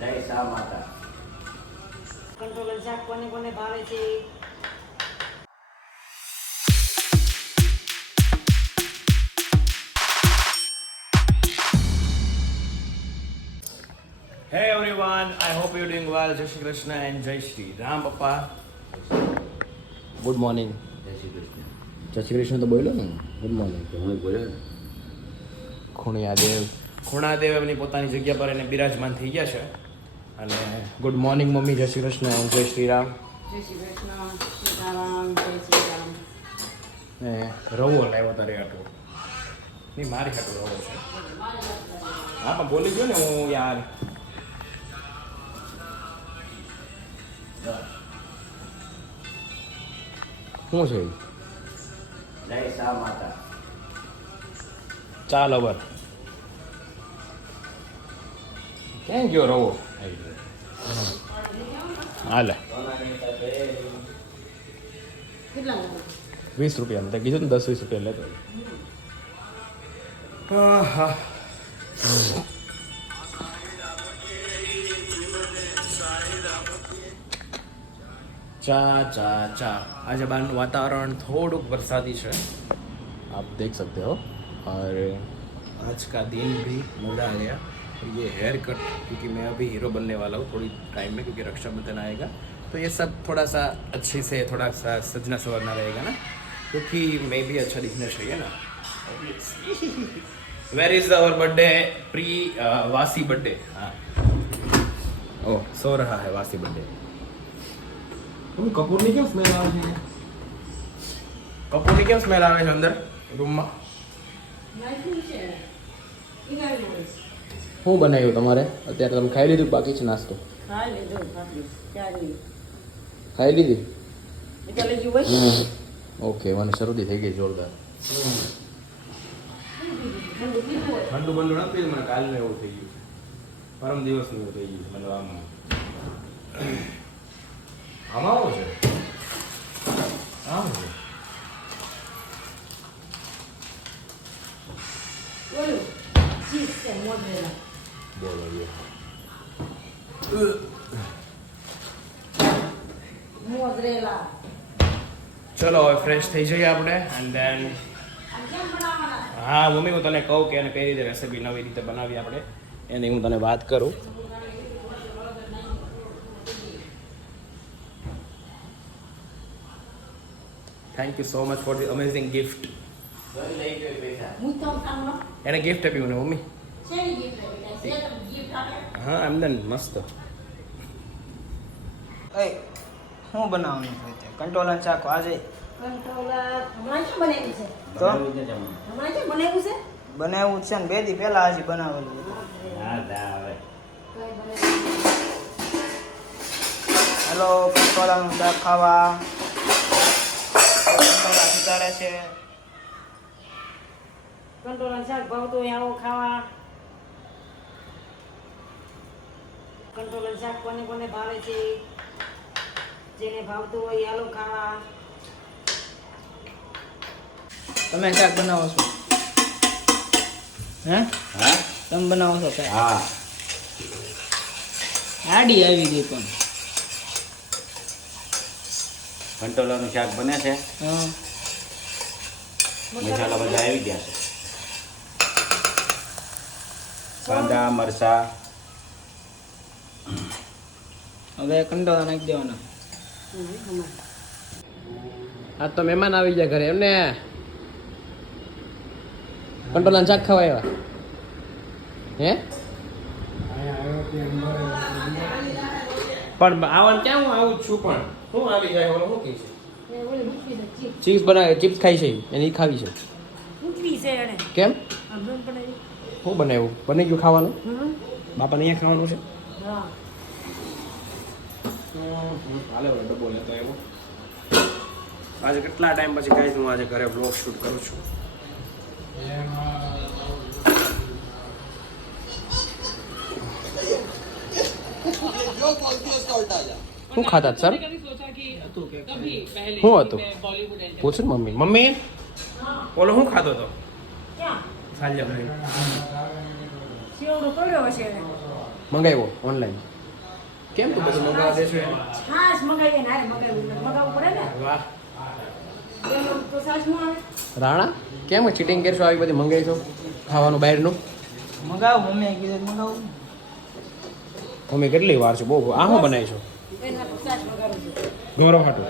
જય શા માતા. કંટ્રોલર શાક કોને કોને ભાવે છે? Hey everyone, I hope you're doing well. Jai Shri Krishna and Jai Shri Ram Papa. Good morning. જય શ્રી કૃષ્ણ. જય શ્રી કૃષ્ણ તો બોલ્યો ને. Good morning. તો હું બોલ્યો ને. ખૂણાદેવ એમની પોતાની જગ્યા પર એને બિરાજમાન થઈ ગયા છે. અને ગુડ મોર્નિંગ મમ્મી. જય શ્રી કૃષ્ણ and જય શ્રી રામ. જય શ્રી કૃષ્ણ, સીતારામ, જય શ્રી રામ. ને રવો લાવ્યો તારે આટો નહીં, મારી હાટો રવો છે. હા પણ બોલી ગયો ને હું યાર. શું છે જય શા માતા. ચાલ અવર ક્યાં ગયો રવો? હાલે કેટલા લાગે? 20 રૂપિયા. તે કીધું ને 10-20 રૂપિયા લેતો. હા. ચા આજે બહારનું વાતાવરણ થોડુંક વરસાદી છે, आप देख सकते हो. और आज का दिन भी मज़ा आ गया. ये हेयर कट क्योंकि मैं अभी हीरो बनने वाला हूँ थोड़ी टाइम में, क्योंकि रक्षाबंधन आएगा तो ये सब थोड़ा सा अच्छे से थोड़ा सा सजना संवरना रहेगा ना, क्योंकि मैं भी अच्छा दिखना चाहिए ना. Where is our birthday previous birthday. हाँ ओह सो रहा है वासी बर्थडे. કપૂરની કેમ સ્મેલ આવે છે? કપૂરની કેમ સ્મેલ આવે છે અંદર રૂમમાં? શું બનાવ્યું તમારે અત્યારે? તમે ખાઈ લીધું? બાકી છે નાસ્તો? ખાઈ લીધું, ખાઈ લીધી? નીકળી ગયું ભાઈ. ઓકે, મને શરદી થઈ ગઈ જોરદાર. ઠંડુ બંડુ ના પીધું, મને કાલનું એવું થઈ ગયું, પરમ દિવસનું એવું થઈ ગયું. મને આમ આવો છે આમ છે. બોલો ચીઝ છે મોઝરેલા. બોલો મોઝરેલા ચલો હવે ફ્રેશ થઈ જઈએ આપણે. એન્ડ દેન કેમ બનાવવાના? હા મમ્મી, હું તને કહું કે એને કઈ રીતે રેસીપી નવી રીતે બનાવી આપણે, એની હું તને વાત કરું. Thank you so much for the amazing gift. લઈ ગયો પૈસા. હું તો કામનો એને ગિફ્ટ આપ્યું ને મમ્મી. શેની ગિફ્ટ આપી? છે તમે ગિફ્ટ આપે? હા એમ દેન મસ્ત. શું બનાવવાનું છે? કંટોલા શાક આજે કંટ્રોલર હમણાં કેમ બનાવ્યું છે? તો બનાવી દેજે મને. હમણાં કેમ બનાવ્યું છે? બનાવ્યું જ છે ને, 2 દી પહેલા હજી બનાવેલું. હા દા હવે. કઈ બનાવ્યું? હેલો, કંટોલાનું શાક ખાવા. કંટોલા સુધારે છે. કંટ્રોલર શાક ભાવતું હોય આવો ખાવા. કંટ્રોલર શાક કોને કોને ભાવે છે? જેને ભાવતું હોય આલો ખાવા. તમે શાક બનાવો છો? હે હા તમે બનાવો છો શાક? હા. આડી આવી ગઈ પણ. કંટોલાનું શાક બને છે. હા, મસાલા બધા આવી ગયા છે. કાંદા મરચા. હવે કંટોલા નાખી દેવાના. આ તો મહેમાન આવી ગયા ઘરે એમને. કંટોલાનું શાક ખાવા આવ્યા હે? પણ આવવાનું ક્યાં? હું આવું જ છું પણ શું આવી જાય? ઓલો શું કહે છે? ચિપ્સ બનાવે, ચિપ્સ ખાઈ છે એની ખાવી છે. ઉઠવી છે એને. કેમ? આમ બનાવી. શું બનાવ્યું? બની ગયું ખાવાનું? બાપાને અહીંયા ખાવાનું છે. હા. હાલે ઓલો ડબ્બો લેતો આવ્યો. આજે કેટલા ટાઈમ પછી ગાઈસ હું આજે ઘરે વ્લોગ શૂટ કરું છું. શું ખાતા સર? શું હતું? પૂછ ને મમ્મી. મમ્મી ઓલો શું ખાતો હતો? ક્યાં? સાંજે ઘરે શેવડો પડ્યો હશે એને. મંગાવ્યો ઓનલાઈન કેમ તું બધું મંગાવવા દેશો એને? છાશ મગાવીએ ને હારે મગાવવું પડે ને વાહ એનું તો છાશ નું આવે રાણા કેમ ચીટિંગ કરશો આવી બધી મંગાવી છો ખાવાનું બહારનું મંગાવું મમ્મીએ કીધું તો મંગાવું મમ્મી કેટલી વાર છે બહુ આ શું બનાવી છો એના તો છાશ મગાવું છું ગૌરવ હાટું